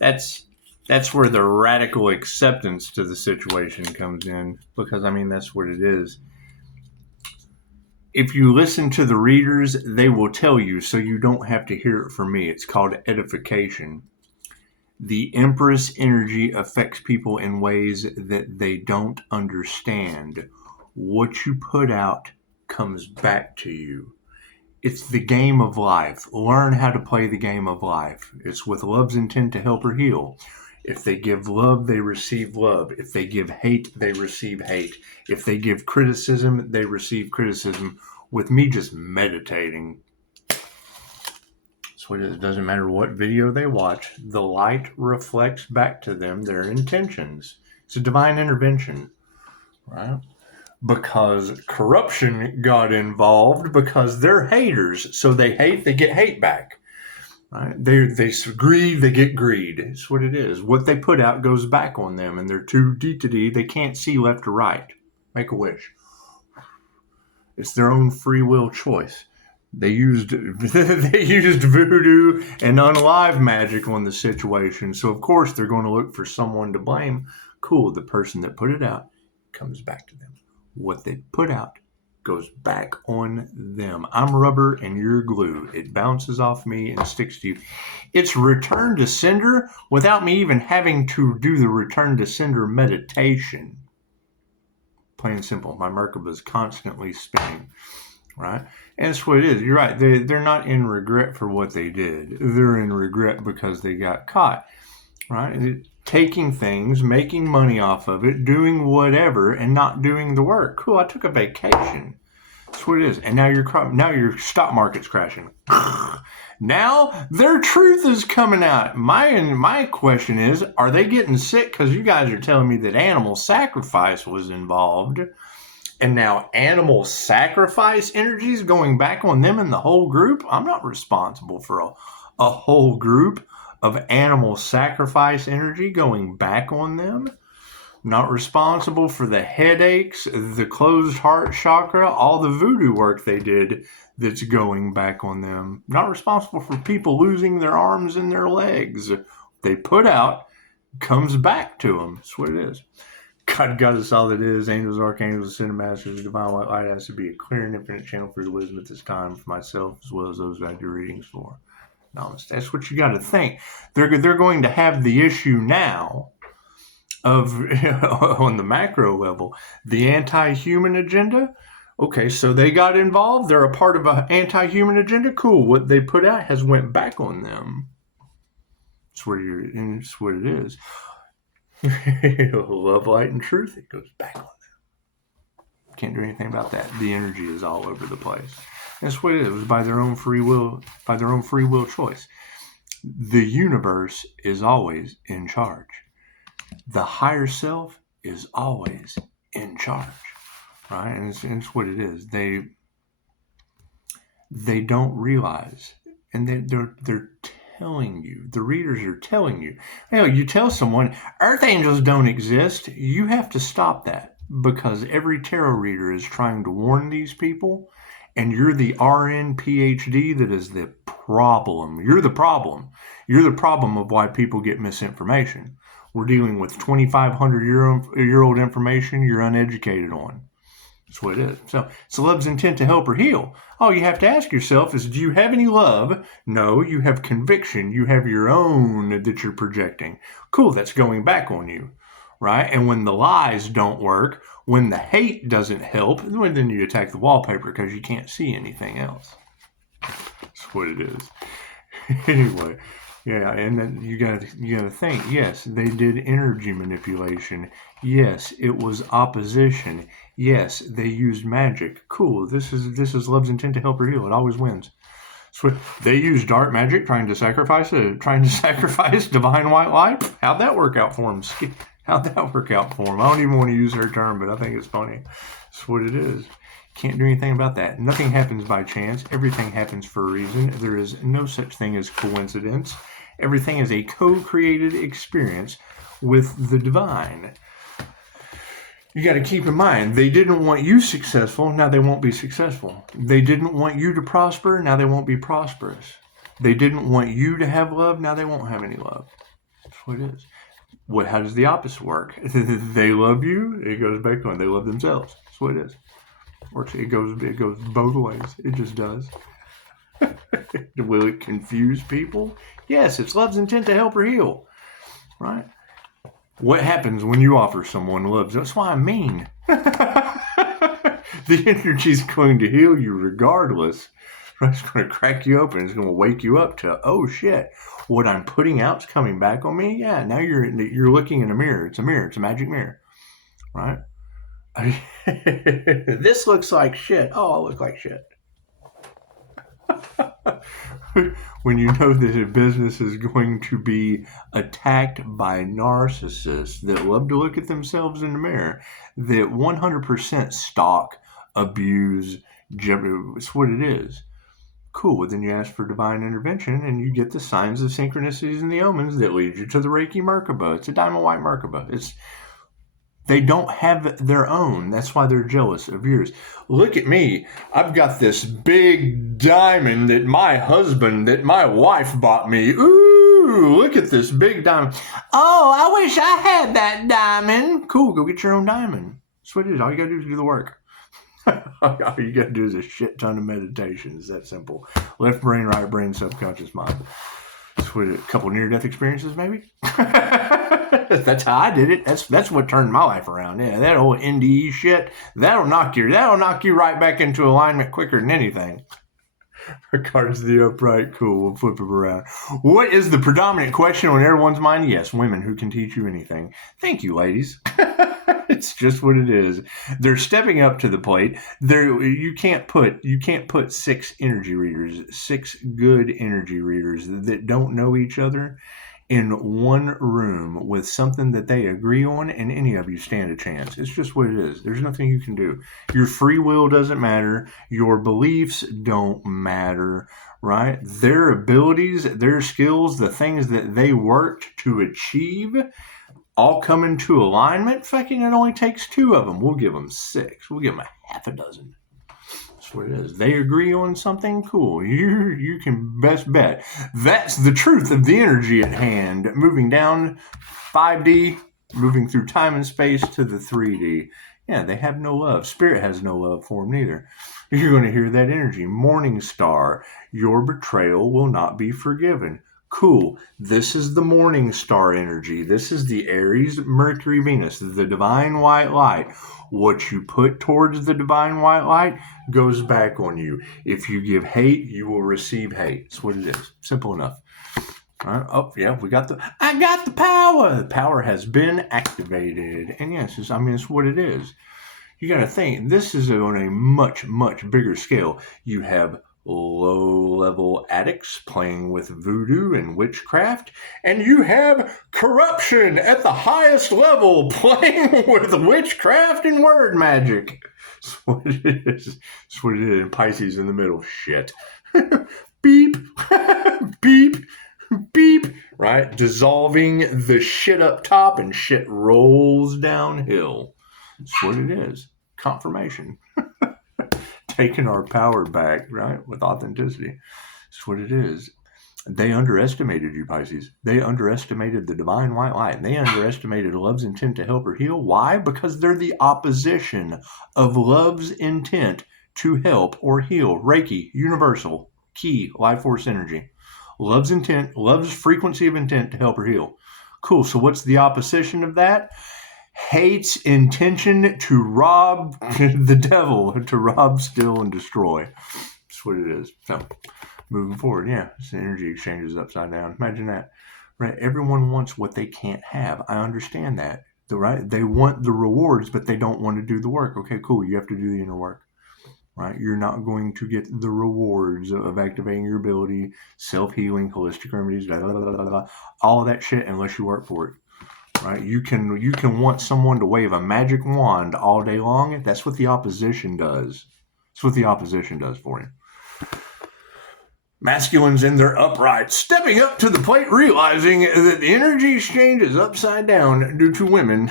that's where the radical acceptance to the situation comes in, because I mean that's what it is. If you listen to the readers, they will tell you, so you don't have to hear it from me. It's called edification. The Empress energy affects people in ways that they don't understand. What you put out comes back to you. It's the game of life. Learn how to play the game of life. It's with love's intent to help or heal. If they give love, they receive love. If they give hate, they receive hate. If they give criticism, they receive criticism. With me just meditating. So it doesn't matter what video they watch. The light reflects back to them their intentions. It's a divine intervention, right? Because corruption got involved because they're haters. So they hate, they get hate back. Right? They greed, they get greed. It's what it is. What they put out goes back on them, and they're too deep. They can't see left or right. Make a wish. It's their own free will choice. They used voodoo and unalive magic on the situation. So of course they're going to look for someone to blame. Cool, the person that put it out comes back to them. What they put out goes back on them. I'm rubber and you're glue. It bounces off me and sticks to you. It's return to sender without me even having to do the return to sender meditation. Plain and simple. My Merkaba is constantly spinning, right? And that's what it is. You're right. They're not in regret for what they did. They're in regret because they got caught, right? Taking things, making money off of it, doing whatever, and not doing the work. Cool, I took a vacation. That's what it is. And now your stock market's crashing. Now their truth is coming out. My question is, are they getting sick? Because you guys are telling me that animal sacrifice was involved. And now animal sacrifice energy is going back on them and the whole group? I'm not responsible for a whole group of animal sacrifice energy going back on them. Not responsible for the headaches, the closed heart chakra, all the voodoo work they did that's going back on them. Not responsible for people losing their arms and their legs. They put out, comes back to them. That's what it is. God is all that is. Angels, archangels, ascended masters, the divine white light has to be a clear and infinite channel for the wisdom at this time for myself as well as those I do readings for. Namaste. That's what you got to think. They're going to have the issue now of on the macro level, the anti-human agenda. Okay, so they got involved. They're a part of an anti-human agenda. Cool. What they put out has went back on them. That's what it is. Love, light, and truth. It goes back on them. Can't do anything about that. The energy is all over the place. That's what it is. It was by their own free will, choice. The universe is always in charge. The higher self is always in charge, right? And it's what it is. They don't realize, and they're telling you. The readers are telling you. You tell someone earth angels don't exist. You have to stop that, because every tarot reader is trying to warn these people. And you're the RN PhD that is the problem. You're the problem. You're the problem of why people get misinformation. We're dealing with 2,500-year-old information you're uneducated on. That's what it is. So it's love's intent to help or heal. All you have to ask yourself is, do you have any love? No, you have conviction. You have your own that you're projecting. Cool, that's going back on you. Right? And when the lies don't work, when the hate doesn't help, then you attack the wallpaper because you can't see anything else. That's what it is. Anyway, yeah, and then you gotta think, yes, they did energy manipulation. Yes, it was opposition. Yes, they used magic. Cool. This is love's intent to help or heal. It always wins. So they used dark magic trying to sacrifice divine white light. How'd that work out for them? I don't even want to use her term, but I think it's funny. That's what it is. Can't do anything about that. Nothing happens by chance. Everything happens for a reason. There is no such thing as coincidence. Everything is a co-created experience with the divine. You got to keep in mind, they didn't want you successful, now they won't be successful. They didn't want you to prosper, now they won't be prosperous. They didn't want you to have love, now they won't have any love. That's what it is. How does the opposite work? They love you. It goes back on. They love themselves. That's what it is. Works. It goes both ways. It just does. Will it confuse people? Yes. It's love's intent to help or heal. Right. What happens when you offer someone love? That's why I mean. The energy is going to heal you regardless. It's going to crack you open. It's going to wake you up to, oh shit, what I'm putting out is coming back on me. Yeah, now you're looking in a mirror. It's a mirror. It's a magic mirror, right? This looks like shit. Oh, I look like shit. When you know that a business is going to be attacked by narcissists that love to look at themselves in the mirror, that 100% stalk, abuse, it's what it is. Cool. Then you ask for divine intervention and you get the signs of synchronicities and the omens that lead you to the Reiki Merkaba. It's a diamond white Merkaba. They don't have their own. That's why they're jealous of yours. Look at me. I've got this big diamond that my wife bought me. Ooh, look at this big diamond. Oh, I wish I had that diamond. Cool, go get your own diamond. That's what it is. All you got to do is do the work. All you got to do is a shit ton of meditation. It's that simple. Left brain, right brain, subconscious mind. That's what a couple near-death experiences, maybe. That's how I did it. That's what turned my life around. Yeah, that whole NDE shit. That'll knock you right back into alignment quicker than anything. Cards the upright. Cool. We'll flip it around. What is the predominant question on everyone's mind? Yes, women who can teach you anything. Thank you, ladies. It's just what it is. They're stepping up to the plate. You can't put 6 energy readers, 6 good energy readers that don't know each other in one room with something that they agree on, and any of you stand a chance. It's just what it is. There's nothing you can do. Your free will doesn't matter. Your beliefs don't matter, right? Their abilities, their skills, the things that they worked to achieve all come into alignment. Fucking, it only takes 2 of them. We'll give them 6. We'll give them a half a dozen. That's what it is. They agree on something, cool. You can best bet. That's the truth of the energy at hand. Moving down 5D, moving through time and space to the 3D. Yeah, they have no love. Spirit has no love for them neither. You're going to hear that energy. Morning star, your betrayal will not be forgiven. Cool. This is the morning star energy. This is the Aries, Mercury, Venus, the divine white light. What you put towards the divine white light goes back on you. If you give hate, you will receive hate. That's what it is. Simple enough. All right. Oh, yeah, I got the power. The power has been activated. And yes, it's what it is. You got to think, this is on a much, much bigger scale. You have low-level addicts playing with voodoo and witchcraft, and you have corruption at the highest level playing with witchcraft and word magic. That's what it is. That's what it is. And Pisces in the middle. Shit. Beep. Beep. Beep. Right? Dissolving the shit up top and shit rolls downhill. That's what it is. Confirmation. Taking our power back, right, with authenticity. That's what it is. They underestimated you, Pisces. They underestimated the divine white light. They underestimated love's intent to help or heal. Why? Because they're the opposition of love's intent to help or heal. Reiki, universal, key, life force energy. Love's intent, love's frequency of intent to help or heal. Cool. So what's the opposition of that? Hate's intention to rob the devil, to rob, steal, and destroy. That's what it is. So, moving forward, yeah, this energy exchange is upside down. Imagine that, right? Everyone wants what they can't have. I understand that, right? They want the rewards, but they don't want to do the work. Okay, cool. You have to do the inner work, right? You're not going to get the rewards of activating your ability, self-healing, holistic remedies, blah, blah, blah, blah, blah, all of that shit unless you work for it. Right? You can want someone to wave a magic wand all day long. That's what the opposition does. That's what the opposition does for you. Masculines in their upright, stepping up to the plate, realizing that the energy exchange is upside down due to women.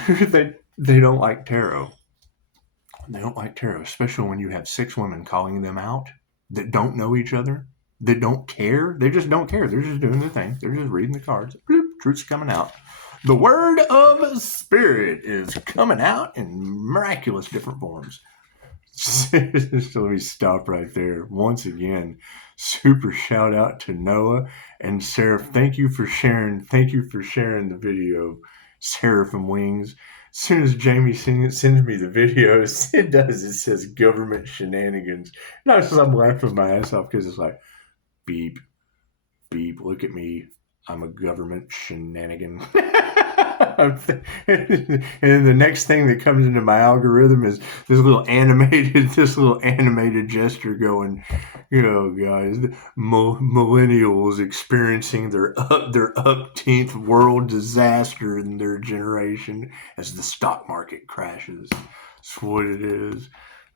They don't like tarot. They don't like tarot, especially when you have 6 women calling them out that don't know each other, that don't care. They just don't care. They're just doing their thing. They're just reading the cards. Bloop. Truth's coming out. The word of spirit is coming out in miraculous different forms. So let me stop right there. Once again, super shout out to Noah and Seraph. Thank you for sharing. Thank you for sharing the video, Seraphim Wings. As soon as Jamie sends me the videos, it says government shenanigans. And I'm laughing my ass off because it's like, beep, beep, look at me. I'm a government shenanigan. And the next thing that comes into my algorithm is this little animated gesture going, guys, millennials experiencing their upteenth world disaster in their generation as the stock market crashes. That's what it is.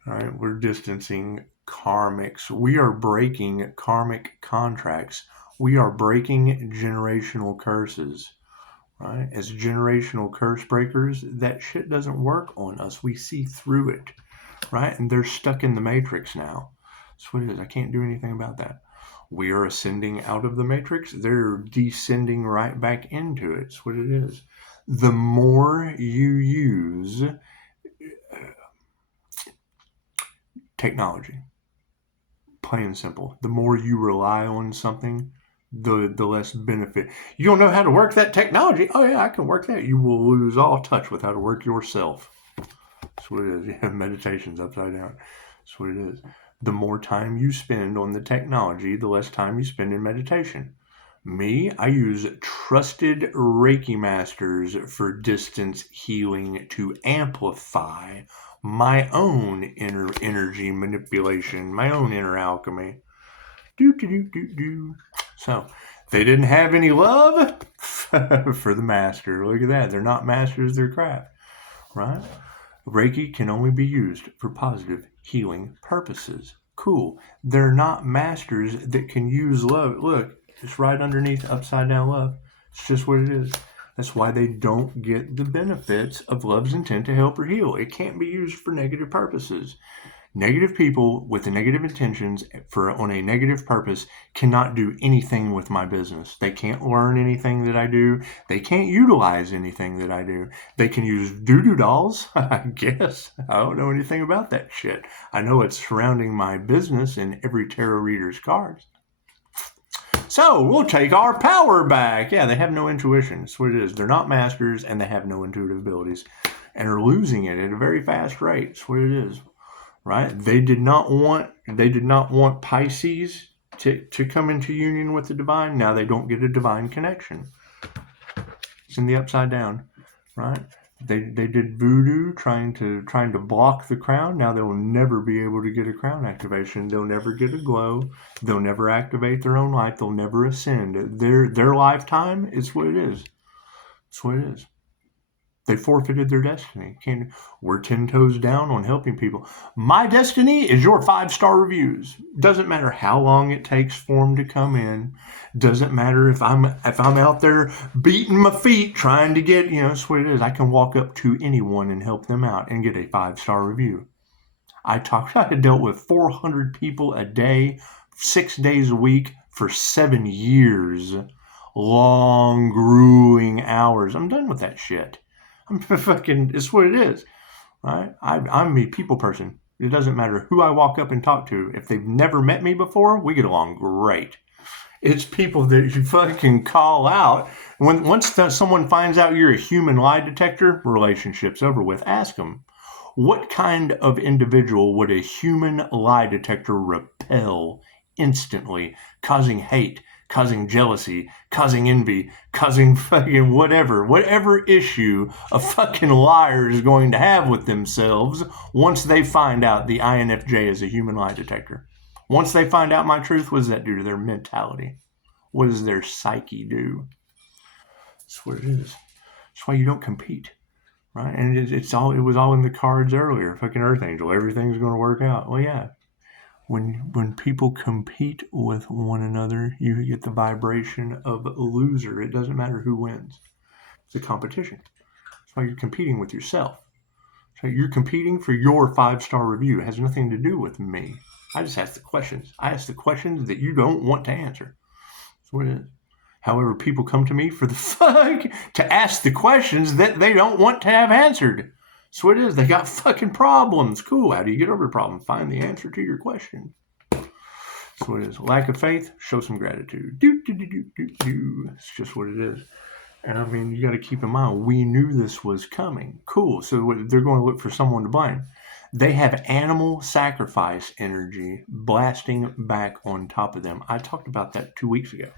All right, we're distancing karmics. We are breaking karmic contracts. We are breaking generational curses. Right? As generational curse breakers, that shit doesn't work on us. We see through it, right? And they're stuck in the matrix now. That's what it is. I can't do anything about that. We are ascending out of the matrix. They're descending right back into it. That's what it is. The more you use technology, plain and simple, the more you rely on something, the less benefit. You don't know how to work that technology. Oh yeah, I can work that. You will lose all touch with how to work yourself. That's what it is. Yeah, meditation's upside down. That's what it is. The more time you spend on the technology, the less time you spend in meditation. Me, I use trusted Reiki masters for distance healing to amplify my own inner energy manipulation, my own inner alchemy. So they didn't have any love for the master. Look at that. They're not masters of their craft, right? Reiki can only be used for positive healing purposes. Cool. They're not masters that can use love. Look, it's right underneath upside down love. It's just what it is. That's why they don't get the benefits of love's intent to help or heal. It can't be used for negative purposes. Negative people with the negative intentions on a negative purpose cannot do anything with my business. They can't learn anything that I do. They can't utilize anything that I do. They can use doo-doo dolls, I guess. I don't know anything about that shit. I know it's surrounding my business in every tarot reader's cards. So we'll take our power back. Yeah, they have no intuition. That's what it is. They're not masters and they have no intuitive abilities and are losing it at a very fast rate. That's what it is. Right? They did not want Pisces to come into union with the divine. Now they don't get a divine connection. It's in the upside down, right? They did voodoo trying to block the crown. Now they'll never be able to get a crown activation. They'll never get a glow. They'll never activate their own light. They'll never ascend. Their lifetime is what it is. It's what it is. They forfeited their destiny. We're 10 toes down on helping people. My destiny is your 5-star reviews. Doesn't matter how long it takes for them to come in. Doesn't matter if I'm out there beating my feet trying to get, that's what it is. I can walk up to anyone and help them out and get a 5-star review. I dealt with 400 people a day, 6 days a week for 7 years. Long, grueling hours. I'm done with that shit. It's what it is, right? I'm a people person. It doesn't matter who I walk up and talk to. If they've never met me before, we get along great. It's people that you fucking call out. Once someone finds out you're a human lie detector, relationship's over with. Ask them, what kind of individual would a human lie detector repel instantly, causing hate, causing jealousy, causing envy, causing fucking whatever issue a fucking liar is going to have with themselves once they find out the INFJ is a human lie detector. Once they find out my truth, what does that do to their mentality? What does their psyche do? That's what it is. That's why you don't compete, right? And it was all in the cards earlier. Fucking Archangel, everything's going to work out. Well, yeah. When people compete with one another, you get the vibration of a loser. It doesn't matter who wins. It's a competition. That's why you're competing with yourself. So you're competing for your 5-star review. It has nothing to do with me. I just ask the questions. I ask the questions that you don't want to answer. That's what it is. However, people come to me for the fuck to ask the questions that they don't want to have answered. That's what it is. They got fucking problems. Cool. How do you get over the problem? Find the answer to your question. That's what it is. Lack of faith, show some gratitude. It's just what it is. And I mean, you got to keep in mind, we knew this was coming. Cool. So they're going to look for someone to blame. They have animal sacrifice energy blasting back on top of them. I talked about that 2 weeks ago.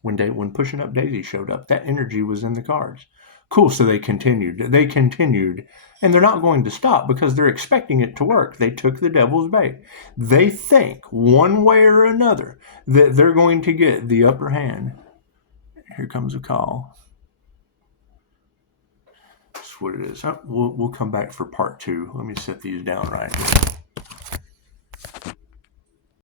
When Pushing Up Daisy showed up, that energy was in the cards. Cool, so they continued, and they're not going to stop because they're expecting it to work. They took the devil's bait. They think, one way or another, that they're going to get the upper hand. Here comes a call. That's what it is. We'll come back for part 2. Let me set these down right here.